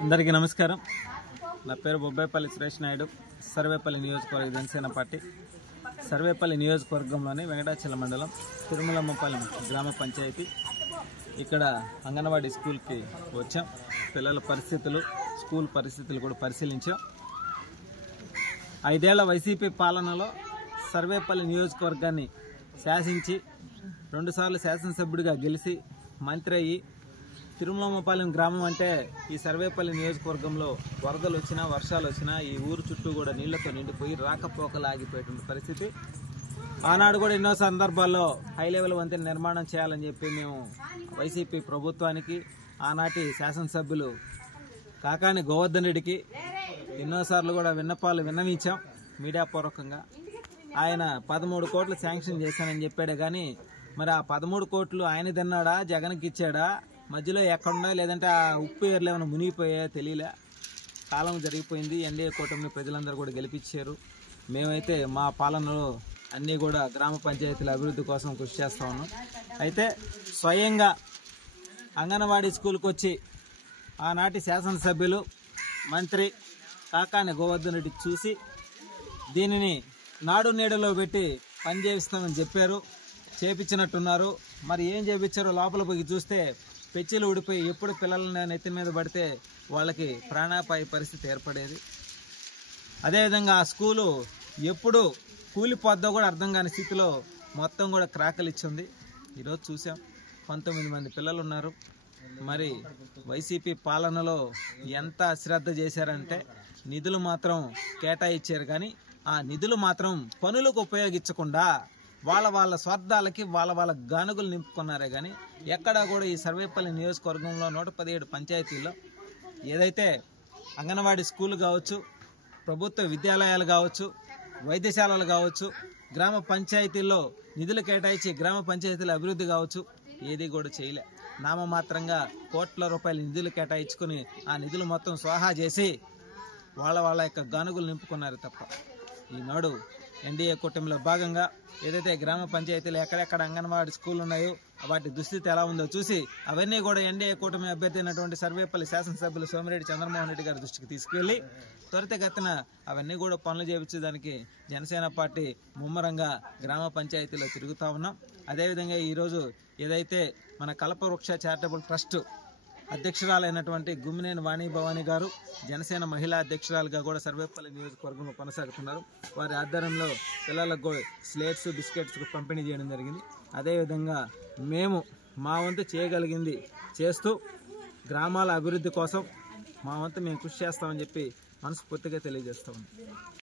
అందరికీ నమస్కారం. నా పేరు బొబ్బాయిపల్లి సురేష్ నాయుడు, సర్వేపల్లి నియోజకవర్గ జనసేన పార్టీ. సర్వేపల్లి నియోజకవర్గంలోని వెంకటాచలం మండలం తిరుమలమ్మపాలెం గ్రామ పంచాయతీ. ఇక్కడ అంగన్వాడీ స్కూల్కి వచ్చాం. పిల్లల పరిస్థితులు, స్కూల్ పరిస్థితులు కూడా పరిశీలించాం. 5 ఏళ్ల వైసీపీ పాలనలో సర్వేపల్లి నియోజకవర్గాన్ని శాసించి 2 సార్లు శాసనసభ్యుడిగా గెలిచి మంత్రి అయ్యి, తిరుమలమ్మపాలెం గ్రామం అంటే ఈ సర్వేపల్లి నియోజకవర్గంలో వరదలు వచ్చినా, వర్షాలు వచ్చినా ఈ ఊరు చుట్టూ కూడా నీళ్లతో నిండిపోయి రాకపోకలు ఆగిపోయేటువంటి పరిస్థితి. ఆనాడు కూడా ఎన్నో సందర్భాల్లో హై లెవెల్ వంతెన నిర్మాణం చేయాలని చెప్పి మేము వైసీపీ ప్రభుత్వానికి, ఆనాటి శాసనసభ్యులు కాకాని గోవర్ధన్ రెడ్డికి ఎన్నోసార్లు కూడా విన్నవించాం మీడియా పూర్వకంగా. ఆయన 13 కోట్లు శాంక్షన్ చేశానని చెప్పాడే కానీ మరి ఆ 13 కోట్లు ఆయన తిన్నాడా, జగన్కి ఇచ్చాడా, మధ్యలో ఎక్కడున్నా లేదంటే ఆ ఉప్పు ఏర్లు ఏమైనా మునిగిపోయా తెలియలే. కాలం జరిగిపోయింది. ఎన్డీఏ కూటమిని ప్రజలందరూ కూడా గెలిపించారు. మేమైతే మా పాలనలో అన్నీ కూడా గ్రామ పంచాయతీల అభివృద్ధి కోసం కృషి చేస్తా ఉన్నాం. అయితే స్వయంగా అంగన్వాడీ స్కూల్కి వచ్చి ఆనాటి శాసనసభ్యులు, మంత్రి కాకాని గోవర్ధన్ రెడ్డి చూసి దీనిని నాడు నేడులో పెట్టి పని చేయిస్తామని చెప్పారు. చేపించినట్టున్నారు. మరి ఏం చేపించారో లోపల పోయి చూస్తే పెచ్చిలు ఊడిపోయి ఎప్పుడు పిల్లల నెత్తి మీద పడితే వాళ్ళకి ప్రాణాపాయ పరిస్థితి ఏర్పడేది. అదేవిధంగా ఆ స్కూలు ఎప్పుడు కూలిపోద్దో కూడా అర్థం కాని స్థితిలో మొత్తం కూడా క్రాకలు ఇచ్చింది. ఈరోజు చూసాం, 19 మంది పిల్లలు ఉన్నారు. మరి వైసీపీ పాలనలో ఎంత అశ్రద్ధ చేశారంటే నిధులు మాత్రం కేటాయించారు కానీ ఆ నిధులు మాత్రం పనులకు ఉపయోగించకుండా వాళ్ళ స్వార్థాలకి వాళ్ళ గానుగులు నింపుకున్నారే కానీ ఎక్కడా కూడా ఈ సర్వేపల్లి నియోజకవర్గంలో 117 పంచాయతీల్లో ఏదైతే అంగన్వాడీ స్కూల్ కావచ్చు, ప్రభుత్వ విద్యాలయాలు కావచ్చు, వైద్యశాలలు కావచ్చు, గ్రామ పంచాయతీల్లో నిధులు కేటాయించి గ్రామ పంచాయతీల అభివృద్ధి కావచ్చు, ఏది కూడా చేయలే. నామమాత్రంగా కోట్ల రూపాయల నిధులు కేటాయించుకుని ఆ నిధులు మొత్తం స్వాహా చేసి వాళ్ళ యొక్క గానుగులు నింపుకున్నారు తప్ప ఈనాడు ఎన్డీఏ కూటమిలో భాగంగా ఏదైతే గ్రామ పంచాయతీలు ఎక్కడెక్కడ అంగన్వాడీ స్కూల్ ఉన్నాయో వాటి దుస్థితి ఎలా ఉందో చూసి అవన్నీ కూడా ఎన్డీఏ కూటమి అభ్యర్థి అయినటువంటి సర్వేపల్లి శాసనసభ్యులు సోమిరెడ్డి చంద్రమోహన్ రెడ్డి గారి దృష్టికి తీసుకువెళ్ళి త్వరితగతిన అవన్నీ కూడా పనులు చేయించడానికి జనసేన పార్టీ ముమ్మరంగా గ్రామ పంచాయతీలో తిరుగుతూ ఉన్నాం. అదేవిధంగా ఈరోజు ఏదైతే మన కల్పవృక్ష చారిటబుల్ ట్రస్ట్ అధ్యక్షురాలైనటువంటి గుమ్మినేని వాణి భవానీ గారు జనసేన మహిళా అధ్యక్షురాలుగా కూడా సర్వేపల్లి నియోజకవర్గంలో కొనసాగుతున్నారు. వారి ఆధ్వర్యంలో పిల్లలకు స్లేట్స్, బిస్కెట్స్ పంపిణీ చేయడం జరిగింది. అదేవిధంగా మేము మా వంతు చేయగలిగింది చేస్తూ గ్రామాల అభివృద్ధి కోసం మా వంతు మేము కృషి చేస్తామని చెప్పి మనస్ఫూర్తిగా తెలియజేస్తాము.